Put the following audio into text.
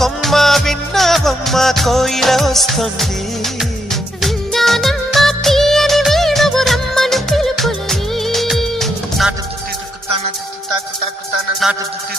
కొమ్మ విన్నావమ్మ కోయిల వస్తుంది. విన్నానమ్మ తీయని వేణువు రమ్మను పిలుపులని. నాటు దుత్తి దుక్కుతాన దుత్తి తాకు తాకుతాన నాటు దుత్తి